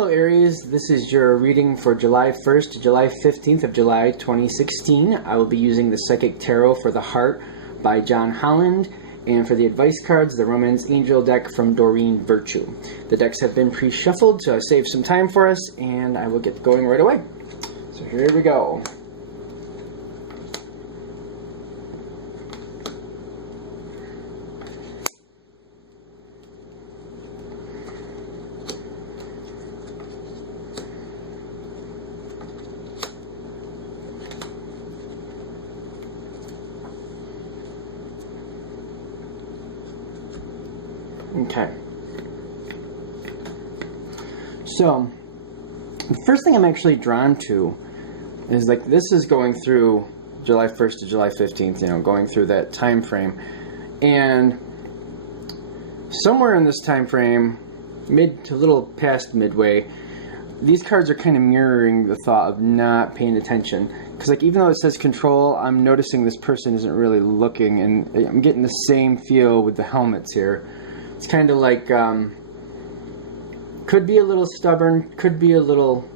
Hello Aries, this is your reading for July 1st to July 15th of July 2016. I will be using the Psychic Tarot for the Heart by John Holland, and for the advice cards, the Romance Angel deck from Doreen Virtue. The decks have been pre-shuffled to save some time for us, and I will get going right away. So here we go. Okay. So, the first thing I'm actually drawn to is like this is going through July 1st to July 15th, you know, going through that time frame. And somewhere in this time frame, mid to a little past midway, these cards are kind of mirroring the thought of not paying attention. Because like even though it says control, I'm noticing this person isn't really looking, and I'm getting the same feel with the helmets here. It's kind of like, could be a little stubborn, could be a little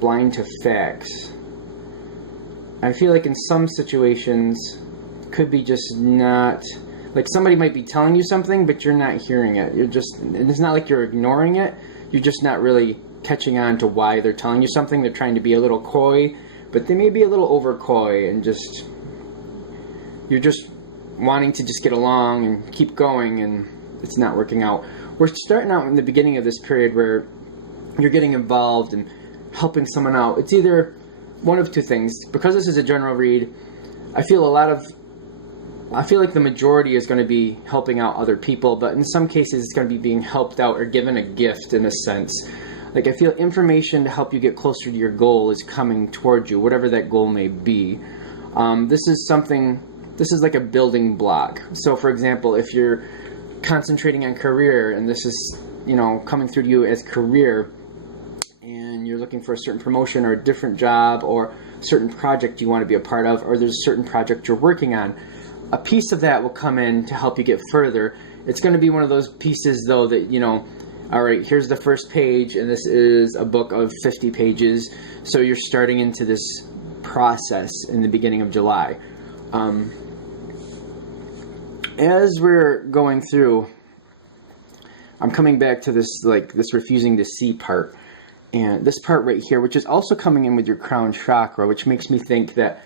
blind to facts. I feel like in some situations, could be just not, like somebody might be telling you something, but you're not hearing it. You're just, it's not like you're ignoring it, you're just not really catching on to why they're telling you something. They're trying to be a little coy, but they may be a little over coy, and just, you're just wanting to just get along and keep going, and it's not working out. We're starting out in the beginning of this period where you're getting involved and helping someone out. It's either one of two things. Because this is a general read, I feel like the majority is going to be helping out other people, but in some cases it's going to be being helped out or given a gift in a sense. Like I feel information to help you get closer to your goal is coming towards you, whatever that goal may be. This is like a building block. So for example, if you're concentrating on career and this is, you know, coming through to you as career, and you're looking for a certain promotion or a different job or a certain project you want to be a part of, or there's a certain project you're working on, a piece of that will come in to help you get further. It's going to be one of those pieces though that, you know, all right, here's the first page and this is a book of 50 pages. So you're starting into this process in the beginning of July. As we're going through, I'm coming back to this, like this refusing to see part, and this part right here, which is also coming in with your crown chakra, which makes me think that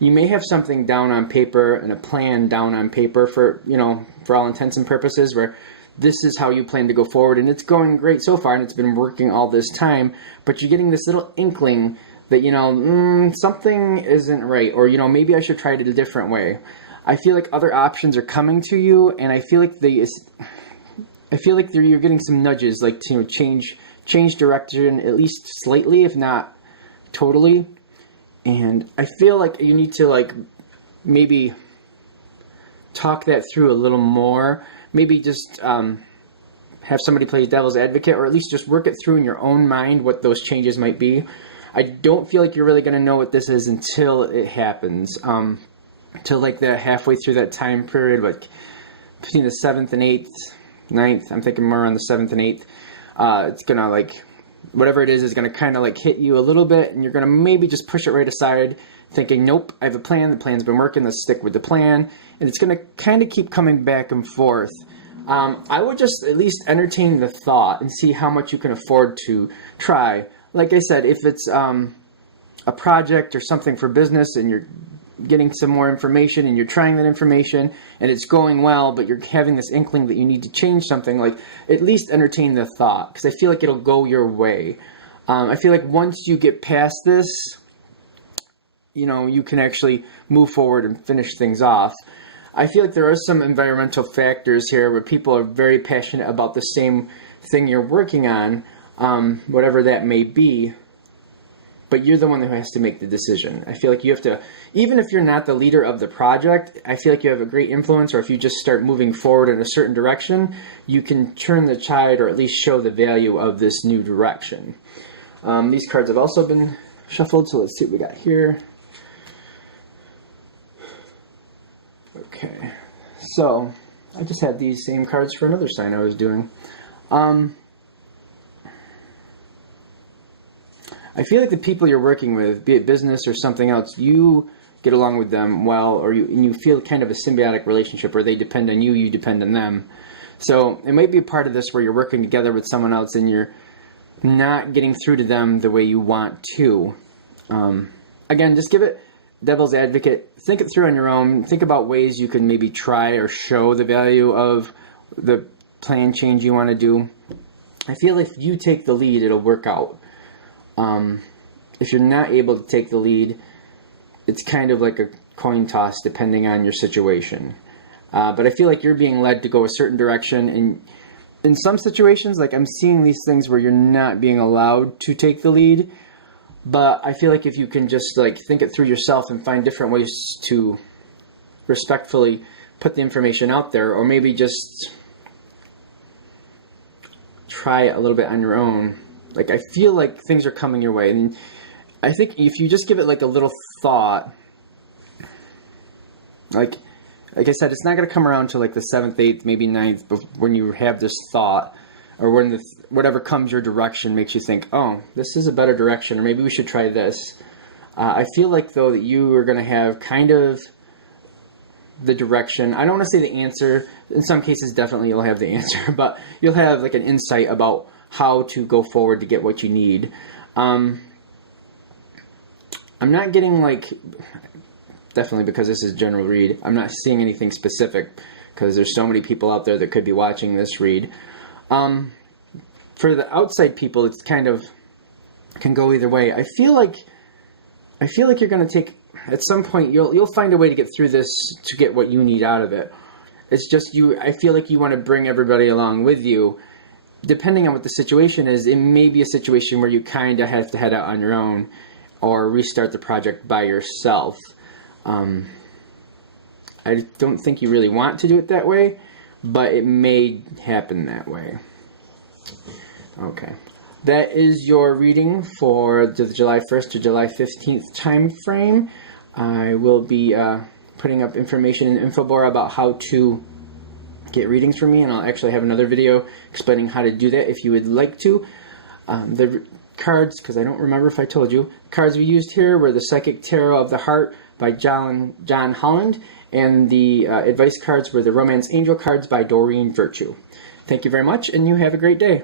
you may have something down on paper and a plan down on paper for, you know, for all intents and purposes, where this is how you plan to go forward, and it's going great so far and it's been working all this time, but you're getting this little inkling that, you know, something isn't right, or, you know, maybe I should try it a different way. I feel like other options are coming to you, and I feel like you're getting some nudges, like to, you know, change direction at least slightly, if not totally. And I feel like you need to like maybe talk that through a little more. Maybe just have somebody play devil's advocate, or at least just work it through in your own mind what those changes might be. I don't feel like you're really going to know what this is until it happens. Till like the halfway through that time period, like between the 7th and 8th, 9th, I'm thinking more on the 7th and 8th, it's gonna like, whatever it is gonna kind of like hit you a little bit, and you're gonna maybe just push it right aside, thinking, nope, I have a plan, the plan's been working, let's stick with the plan, and it's gonna kind of keep coming back and forth. I would just at least entertain the thought and see how much you can afford to try. Like I said, if it's a project or something for business and you're getting some more information and you're trying that information and it's going well, but you're having this inkling that you need to change something, like at least entertain the thought, because I feel like it'll go your way. I feel like once you get past this, you know, you can actually move forward and finish things off. I feel like there are some environmental factors here where people are very passionate about the same thing you're working on, whatever that may be, but you're the one who has to make the decision. I feel like you have to, even if you're not the leader of the project, I feel like you have a great influence, or if you just start moving forward in a certain direction, you can turn the tide or at least show the value of this new direction. These cards have also been shuffled, so let's see what we got here. Okay, so I just had these same cards for another sign I was doing. I feel like the people you're working with, be it business or something else, you get along with them well, or you feel kind of a symbiotic relationship where they depend on you, you depend on them. So it might be a part of this where you're working together with someone else and you're not getting through to them the way you want to. Again, just give it devil's advocate. Think it through on your own. Think about ways you can maybe try or show the value of the plan change you want to do. I feel if you take the lead, it'll work out. If you're not able to take the lead, it's kind of like a coin toss depending on your situation. But I feel like you're being led to go a certain direction, and in some situations, like I'm seeing these things where you're not being allowed to take the lead. But I feel like if you can just like think it through yourself and find different ways to respectfully put the information out there, or maybe just try it a little bit on your own. Like I feel like things are coming your way, and I think if you just give it like a little thought, like I said, it's not going to come around till like the 7th, 8th, maybe 9th, when you have this thought, or when whatever comes your direction makes you think, oh, this is a better direction, or maybe we should try this. I feel like, though, that you are going to have kind of the direction. I don't want to say the answer. In some cases, definitely you'll have the answer, but you'll have like an insight about how to go forward to get what you need. I'm not getting like, definitely because this is a general read, I'm not seeing anything specific because there's so many people out there that could be watching this read. For the outside people, it's kind of can go either way. I feel like you're going to take, at some point you'll find a way to get through this to get what you need out of it. It's just I feel like you want to bring everybody along with you. Depending on what the situation is, it may be a situation where you kind of have to head out on your own or restart the project by yourself. I don't think you really want to do it that way, but it may happen that way. Okay. That is your reading for the July 1st to July 15th time frame. I will be putting up information in the info bar about how to get readings from me, and I'll actually have another video explaining how to do that if you would like to. The cards, because I don't remember if I told you, cards we used here were the Psychic Tarot of the Heart by John Holland, and the advice cards were the Romance Angel cards by Doreen Virtue. Thank you very much, and you have a great day.